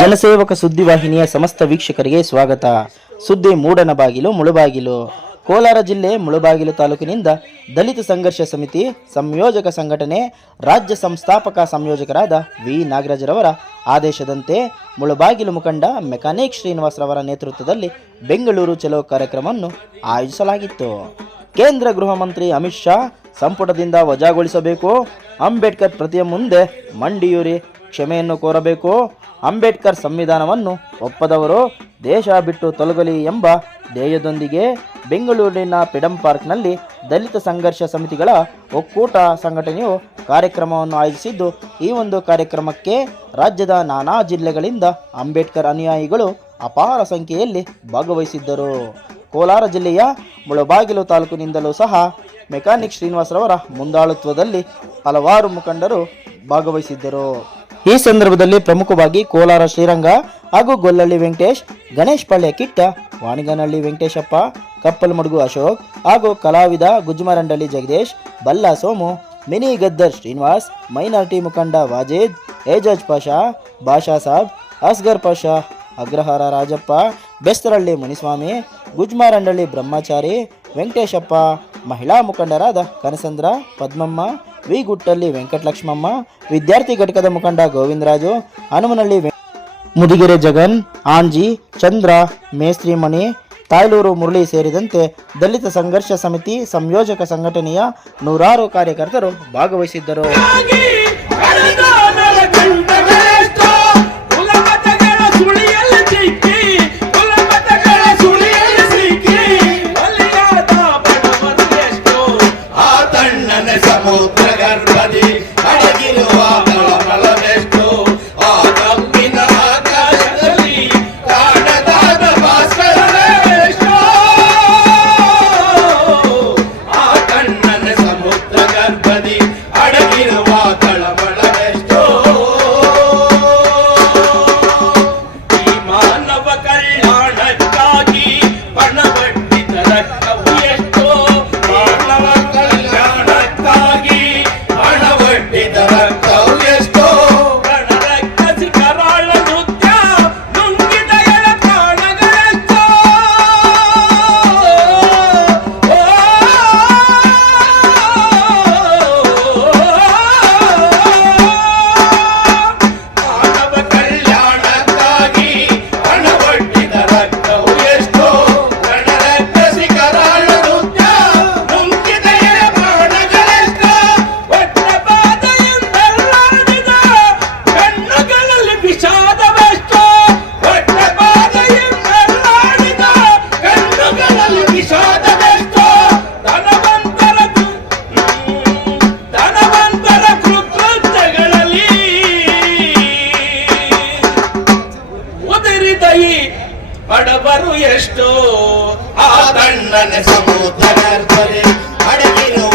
ಜನಸೇವಕ ಸುದ್ದಿವಾಹಿನಿಯ ಸಮಸ್ತ ವೀಕ್ಷಕರಿಗೆ ಸ್ವಾಗತ. ಸುದ್ದಿ ಮೂಡನ ಬಾಗಿಲು ಮುಳುಬಾಗಿಲು. ಕೋಲಾರ ಜಿಲ್ಲೆ ಮುಳುಬಾಗಿಲು ತಾಲೂಕಿನಿಂದ ದಲಿತ ಸಂಘರ್ಷ ಸಮಿತಿ ಸಂಯೋಜಕ ಸಂಘಟನೆ ರಾಜ್ಯ ಸಂಸ್ಥಾಪಕ ಸಂಯೋಜಕರಾದ ವಿ ನಾಗರಾಜರವರ ಆದೇಶದಂತೆ ಮುಳುಬಾಗಿಲು ಮುಖಂಡ ಮೆಕ್ಯಾನಿಕ್ ಶ್ರೀನಿವಾಸರವರ ನೇತೃತ್ವದಲ್ಲಿ ಬೆಂಗಳೂರು ಚಲೋ ಕಾರ್ಯಕ್ರಮವನ್ನು ಆಯೋಜಿಸಲಾಗಿತ್ತು. ಕೇಂದ್ರ ಗೃಹ ಮಂತ್ರಿ ಅಮಿತ್ ಶಾ ಸಂಪುಟದಿಂದ ವಜಾಗೊಳಿಸಬೇಕು, ಅಂಬೇಡ್ಕರ್ ಪ್ರತಿಯ ಮುಂದೆ ಮಂಡಿಯೂರಿ ಕ್ಷಮೆಯನ್ನು ಕೋರಬೇಕು, ಅಂಬೇಡ್ಕರ್ ಸಂವಿಧಾನವನ್ನು ಒಪ್ಪದವರು ದೇಶ ಬಿಟ್ಟು ತೊಲಗಲಿ ಎಂಬ ಧ್ಯೇಯದೊಂದಿಗೆ ಬೆಂಗಳೂರಿನ ಫ್ರೀಡಂ ಪಾರ್ಕ್ನಲ್ಲಿ ದಲಿತ ಸಂಘರ್ಷ ಸಮಿತಿಗಳ ಒಕ್ಕೂಟ ಸಂಘಟನೆಯು ಕಾರ್ಯಕ್ರಮವನ್ನು ಆಯೋಜಿಸಿದ್ದು, ಈ ಒಂದು ಕಾರ್ಯಕ್ರಮಕ್ಕೆ ರಾಜ್ಯದ ನಾನಾ ಜಿಲ್ಲೆಗಳಿಂದ ಅಂಬೇಡ್ಕರ್ ಅನುಯಾಯಿಗಳು ಅಪಾರ ಸಂಖ್ಯೆಯಲ್ಲಿ ಭಾಗವಹಿಸಿದ್ದರು. ಕೋಲಾರ ಜಿಲ್ಲೆಯ ಮುಳುಬಾಗಿಲು ತಾಲೂಕಿನಿಂದಲೂ ಸಹ ಮೆಕ್ಯಾನಿಕ್ ಶ್ರೀನಿವಾಸರವರ ಮುಂದಾಳತ್ವದಲ್ಲಿ ಹಲವಾರು ಮುಖಂಡರು ಭಾಗವಹಿಸಿದ್ದರು. ಈ ಸಂದರ್ಭದಲ್ಲಿ ಪ್ರಮುಖವಾಗಿ ಕೋಲಾರ ಶ್ರೀರಂಗ ಹಾಗೂ ಗೊಲ್ಲಳ್ಳಿ ವೆಂಕಟೇಶ್, ಗಣೇಶ್ ಪಾಳ್ಯ ಕಿಟ್ಟ, ವಾಣಿಗನಹಳ್ಳಿ ವೆಂಕಟೇಶಪ್ಪ, ಕಪ್ಪಲಮಡುಗು ಅಶೋಕ್ ಹಾಗೂ ಕಲಾವಿದ ಗುಜ್ಮರಂಡಳ್ಳಿ ಜಗದೀಶ್, ಬಲ್ಲ ಸೋಮು, ಮಿನಿ ಗದ್ದರ್ ಶ್ರೀನಿವಾಸ್, ಮೈನಾರಿಟಿ ಮುಖಂಡ ವಾಜೇದ್, ಏಜಾಜ್ ಪಾಷಾ, ಬಾಷಾ ಸಾಬ್, ಅಸ್ಗರ್ ಪಾಷಾ, ಅಗ್ರಹಾರ ರಾಜಪ್ಪ, ಬೆಸ್ತರಳ್ಳಿ ಮುನಿಸ್ವಾಮಿ, ಗುಜ್ಮಾರಂಡಳ್ಳಿ ಬ್ರಹ್ಮಚಾರಿ, ವೆಂಕಟೇಶಪ್ಪ, ಮಹಿಳಾ ಮುಖಂಡರಾದ ಕನಸಂದ್ರ, ಪದ್ಮಮ್ಮ, ವಿ ಗುಟ್ಟಳ್ಳಿ ವೆಂಕಟಲಕ್ಷ್ಮಮ್ಮ, ವಿದ್ಯಾರ್ಥಿ ಘಟಕದ ಮುಖಂಡ ಗೋವಿಂದರಾಜು, ಹನುಮನಹಳ್ಳಿ ಮುದಿಗೆರೆ ಜಗನ್, ಆಂಜಿ, ಚಂದ್ರ, ಮೇಸ್ತ್ರಿ ಮಣಿ, ತಾಯ್ಲೂರು ಮುರಳಿ ಸೇರಿದಂತೆ ದಲಿತ ಸಂಘರ್ಷ ಸಮಿತಿ ಸಂಯೋಜಕ ಸಂಘಟನೆಯ ನೂರಾರು ಕಾರ್ಯಕರ್ತರು ಭಾಗವಹಿಸಿದ್ದರು. ಬಡವರು ಎಷ್ಟೋ ಆ ತಣ್ಣನೆ ಸಮುದ್ರ ಅಡಗಿರುವ